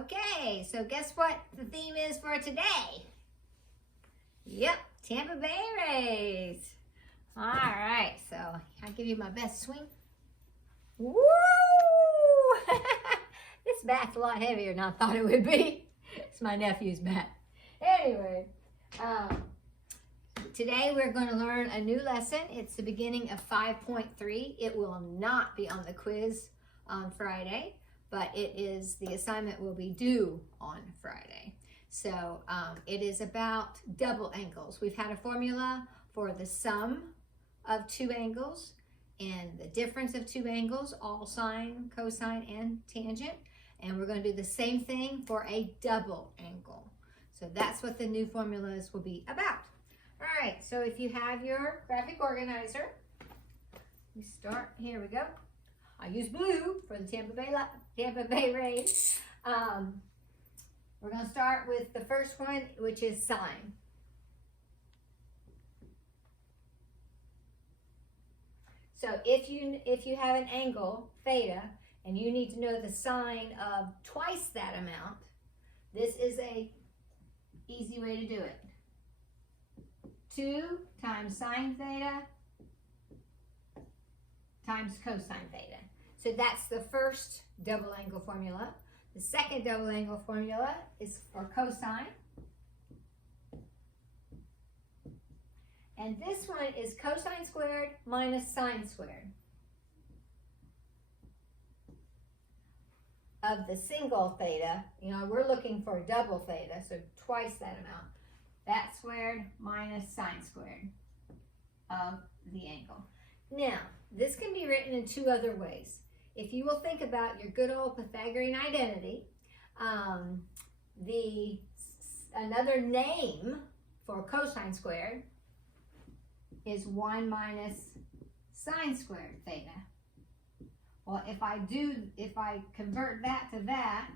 Okay, so guess what the theme is for today? Yep, Tampa Bay Rays. All right, so I'll give you my best swing. Woo! This bat's a lot heavier than I thought it would be. It's my nephew's bat. Anyway, today we're going to learn a new lesson. It's the beginning of 5.3. It will not be on the quiz on Friday, but the assignment will be due on Friday. So it is about double angles. We've had a formula for the sum of two angles and the difference of two angles, all sine, cosine, and tangent. And we're going to do the same thing for a double angle. So that's what the new formulas will be about. All right, so if you have your graphic organizer, we start, here we go. I use blue for the Tampa Bay Rays. We're going to start with the first one, which is sine. So if you have an angle, theta, and you need to know the sine of twice that amount, this is a easy way to do it. 2 times sine theta times cosine theta. So that's the first double angle formula. The second double angle formula is for cosine. And this one is cosine squared minus sine squared of the single theta. You know, we're looking for double theta, so twice that amount. That squared minus sine squared of the angle. Now, this can be written in two other ways. If you will think about your good old Pythagorean identity, another name for cosine squared is 1 minus sine squared theta. Well, if I convert that to that,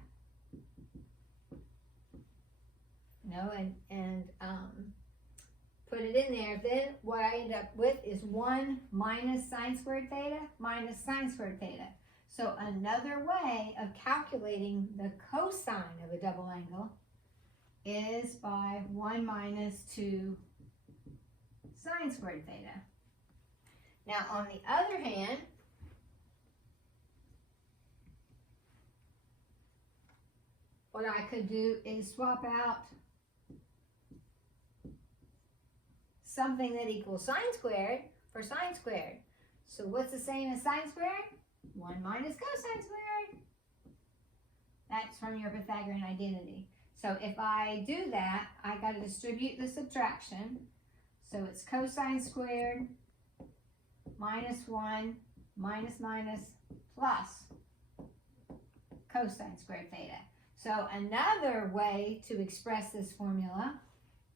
and put it in there, then what I end up with is 1 minus sine squared theta minus sine squared theta. So another way of calculating the cosine of a double angle is by 1 minus 2 sine squared theta. Now on the other hand, what I could do is swap out something that equals sine squared for sine squared. So what's the same as sine squared? 1 minus cosine squared. That's from your Pythagorean identity. So if I do that, I got to distribute the subtraction. So it's cosine squared minus 1 minus plus cosine squared theta. So another way to express this formula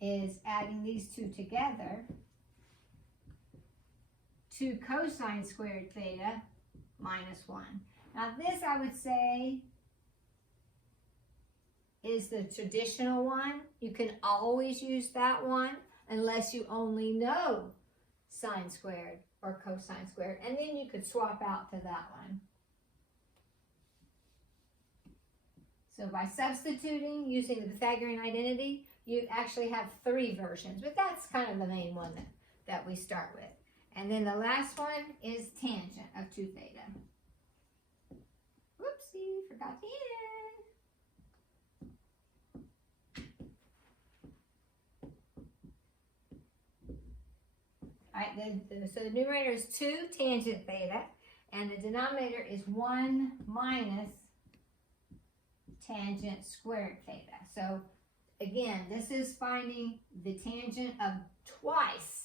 is adding these two together. 2 cosine squared theta minus 1. Now this, I would say, is the traditional one. You can always use that one unless you only know sine squared or cosine squared, and then you could swap out to that one. So by substituting using the Pythagorean identity, you actually have 3 versions, but that's kind of the main one that we start with. And then the last one is tangent of 2 theta. Whoopsie, forgot the end. All right, so the numerator is 2 tangent theta, and the denominator is 1 minus tangent squared theta. So again, this is finding the tangent of twice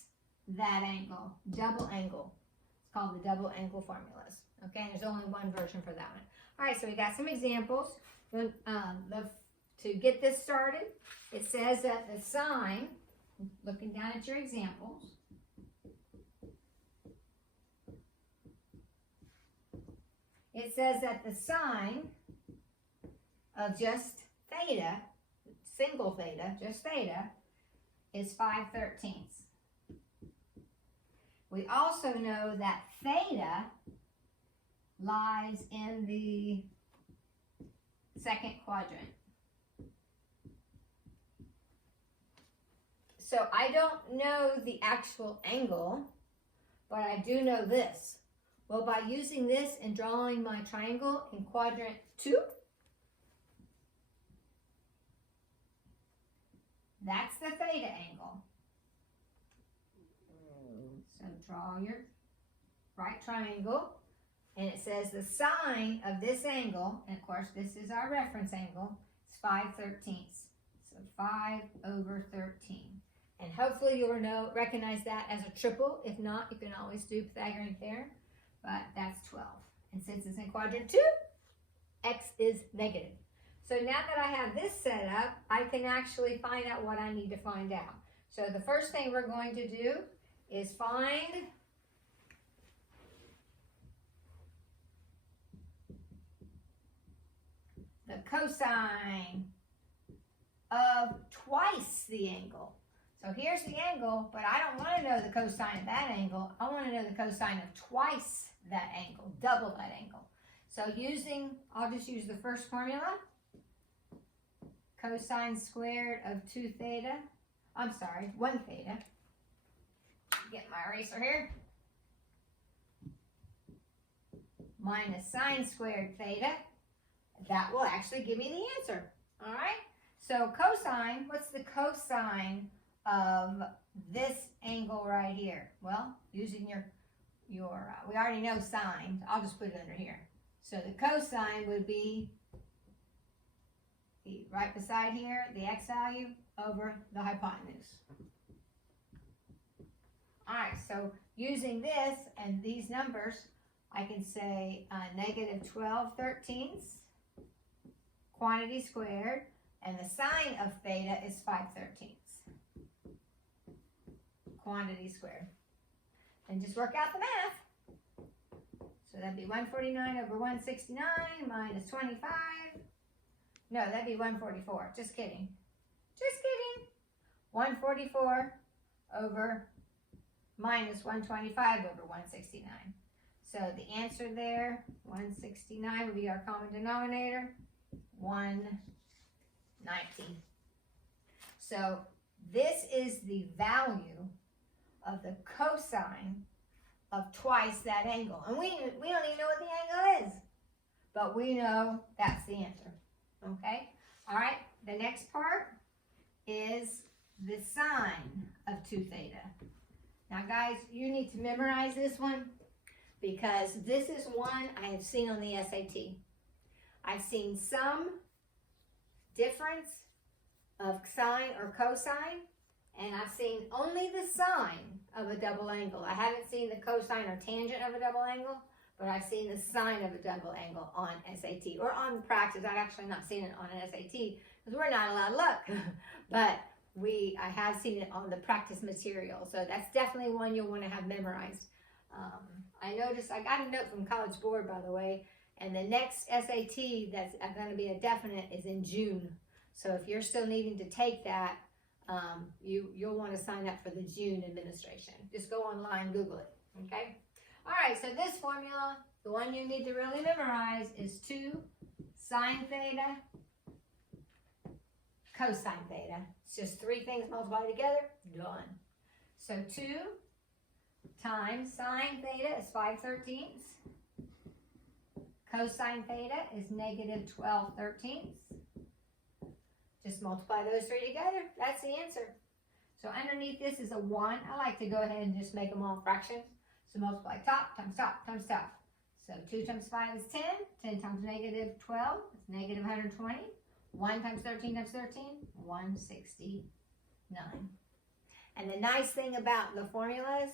that angle, double angle. It's called the double angle formulas. Okay, and there's only one version for that one. All right, so we got some examples. To get this started, it says that the sine, looking down at your examples, it says that the sine of just theta, single theta, just theta, is 5/13. We also know that theta lies in the second quadrant. So I don't know the actual angle, but I do know this. Well, by using this and drawing my triangle in quadrant 2, that's the theta angle. So draw your right triangle, and it says the sine of this angle, and of course this is our reference angle, is 5/13. So 5/13. And hopefully you'll recognize that as a triple. If not, you can always do Pythagorean theorem, but that's 12. And since it's in quadrant 2, x is negative. So now that I have this set up, I can actually find out what I need to find out. So the first thing we're going to do is find the cosine of twice the angle. So here's the angle, but I don't want to know the cosine of that angle. I want to know the cosine of twice that angle, double that angle. So I'll just use the first formula. Cosine squared of 1 theta. Get my eraser here. Minus sine squared theta. That will actually give me the answer. All right? So cosine, what's the cosine of this angle right here? Well, using we already know sine. I'll just put it under here. So the cosine would be right beside here, the x value over the hypotenuse. All right, so using this and these numbers, I can say negative 12/13 quantity squared, and the sine of theta is 5/13 quantity squared. And just work out the math. So that'd be 149 over 169 minus 25. No, that'd be 144. Just kidding. Just kidding. 144 over minus 125 over 169. So the answer there, 169 would be our common denominator, 119. So this is the value of the cosine of twice that angle. And we don't even know what the angle is, but we know that's the answer. Okay? All right, the next part is the sine of 2 theta. Now guys, you need to memorize this one because this is one I have seen on the SAT. I've seen some difference of sine or cosine, and I've seen only the sine of a double angle. I haven't seen the cosine or tangent of a double angle, but I've seen the sine of a double angle on SAT or on practice. I've actually not seen it on an SAT because we're not allowed to look, but I have seen it on the practice material. So that's definitely one you'll want to have memorized. I noticed, I got a note from College Board, by the way, and the next SAT that's going to be a definite is in June. So if you're still needing to take that, you'll want to sign up for the June administration. Just go online, Google it, okay? All right, so this formula, the one you need to really memorize is 2 sine theta cosine theta. It's just 3 things multiplied together, done. So 2 times sine theta is 5/13. Cosine theta is negative 12/13. Just multiply those 3 together. That's the answer. So underneath this is a 1. I like to go ahead and just make them all fractions. So multiply top times top times top. So 2 times 5 is 10. 10 times negative 12 is negative 120. 1 times 13 times 13, 169. And the nice thing about the formulas,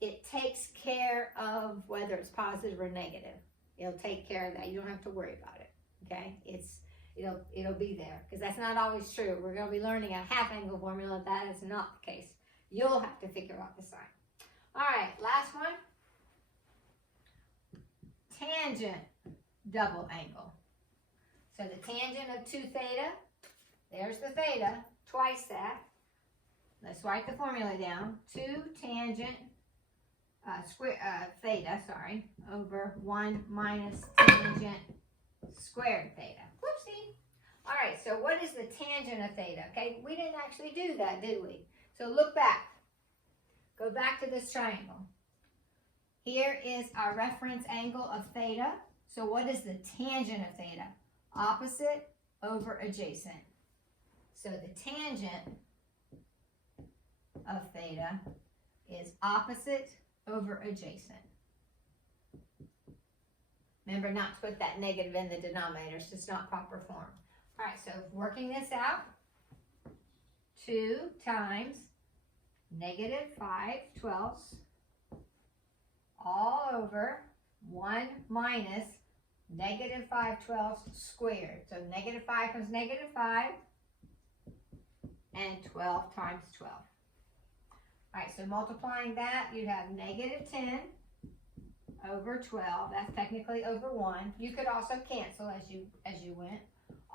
it takes care of whether it's positive or negative. It'll take care of that. You don't have to worry about it. Okay? It'll be there because that's not always true. We're going to be learning a half angle formula. That is not the case. You'll have to figure out the sign. All right, last one. Tangent double angle. So the tangent of 2 theta, there's the theta, twice that. Let's write the formula down. 2 tangent theta, over 1 minus tangent squared theta. Whoopsie. All right, so what is the tangent of theta? Okay, we didn't actually do that, did we? So look back. Go back to this triangle. Here is our reference angle of theta. So what is the tangent of theta? Opposite over adjacent. So the tangent of theta is opposite over adjacent. Remember not to put that negative in the denominator, it's just not proper form. All right, so working this out, 2 times negative 5/12 all over 1 minus negative 5/12 squared. So negative 5 times negative 5 and 12 times 12. All right, so multiplying that, you'd have negative 10 over 12. That's technically over 1. You could also cancel as you went.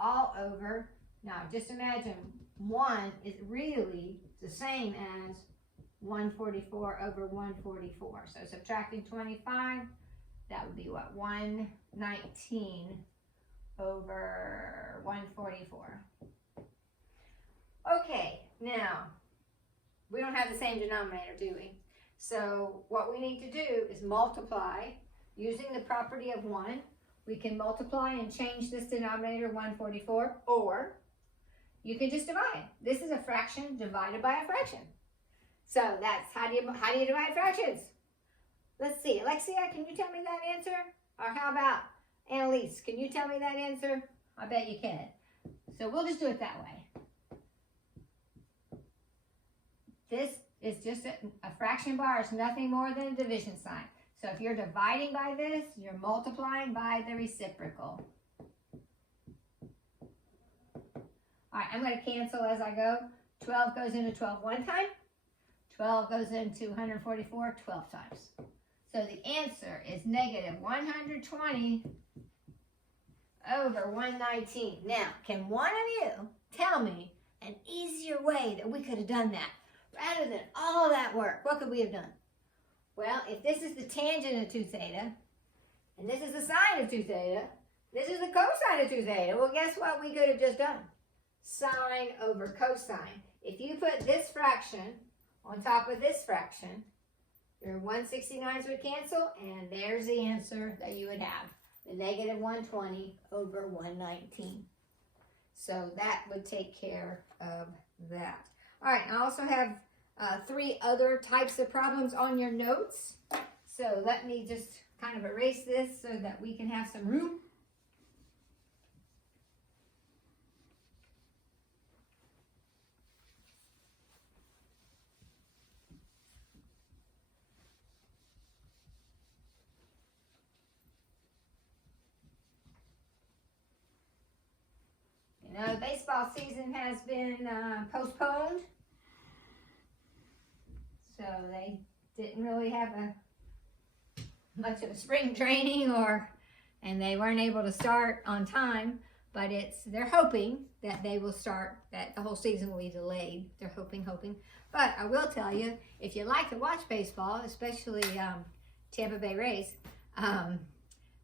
All over, now just imagine 1 is really the same as 144 over 144. So subtracting 25, that would be what? 119 over 144. Okay, now, we don't have the same denominator, do we? So what we need to do is multiply using the property of 1. We can multiply and change this denominator 144, or you can just divide. This is a fraction divided by a fraction. So that's how do you divide fractions? Let's see. Alexia, can you tell me that answer? Or how about Annalise? Can you tell me that answer? I bet you can. So we'll just do it that way. This is just a fraction bar. It's nothing more than a division sign. So if you're dividing by this, you're multiplying by the reciprocal. All right, I'm going to cancel as I go. 12 goes into 12 one time. 12 goes into 144 12 times. So the answer is negative 120 over 119. Now, can one of you tell me an easier way that we could have done that? Rather than all that work, what could we have done? Well, if this is the tangent of 2 theta, and this is the sine of 2 theta, this is the cosine of 2 theta, well, guess what we could have just done? Sine over cosine. If you put this fraction on top of this fraction, your 169s would cancel, and there's the answer that you would have, the negative 120 over 119. So that would take care of that. All right, I also have 3 other types of problems on your notes. So let me just kind of erase this so that we can have some room. You know, the baseball season has been postponed. So they didn't really have much of a spring training, and they weren't able to start on time, but they're hoping that they will start, that the whole season will be delayed. They're hoping. But I will tell you, if you like to watch baseball, especially Tampa Bay Rays,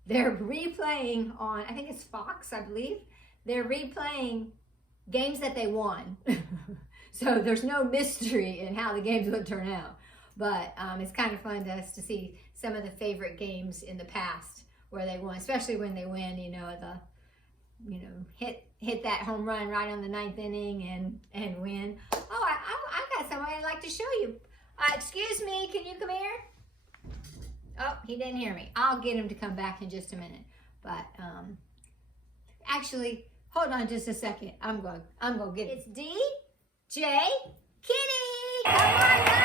they're replaying on, I think it's Fox, I believe. They're replaying games that they won. So there's no mystery in how the games would turn out. But it's kind of fun to see some of the favorite games in the past where they won, especially when they win, hit that home run right on the 9th inning and win. Oh, I got somebody I'd like to show you. Excuse me, can you come here? Oh, he didn't hear me. I'll get him to come back in just a minute. But actually, hold on just a second. I'm going to get it. It's DJ Kitty. Come on now.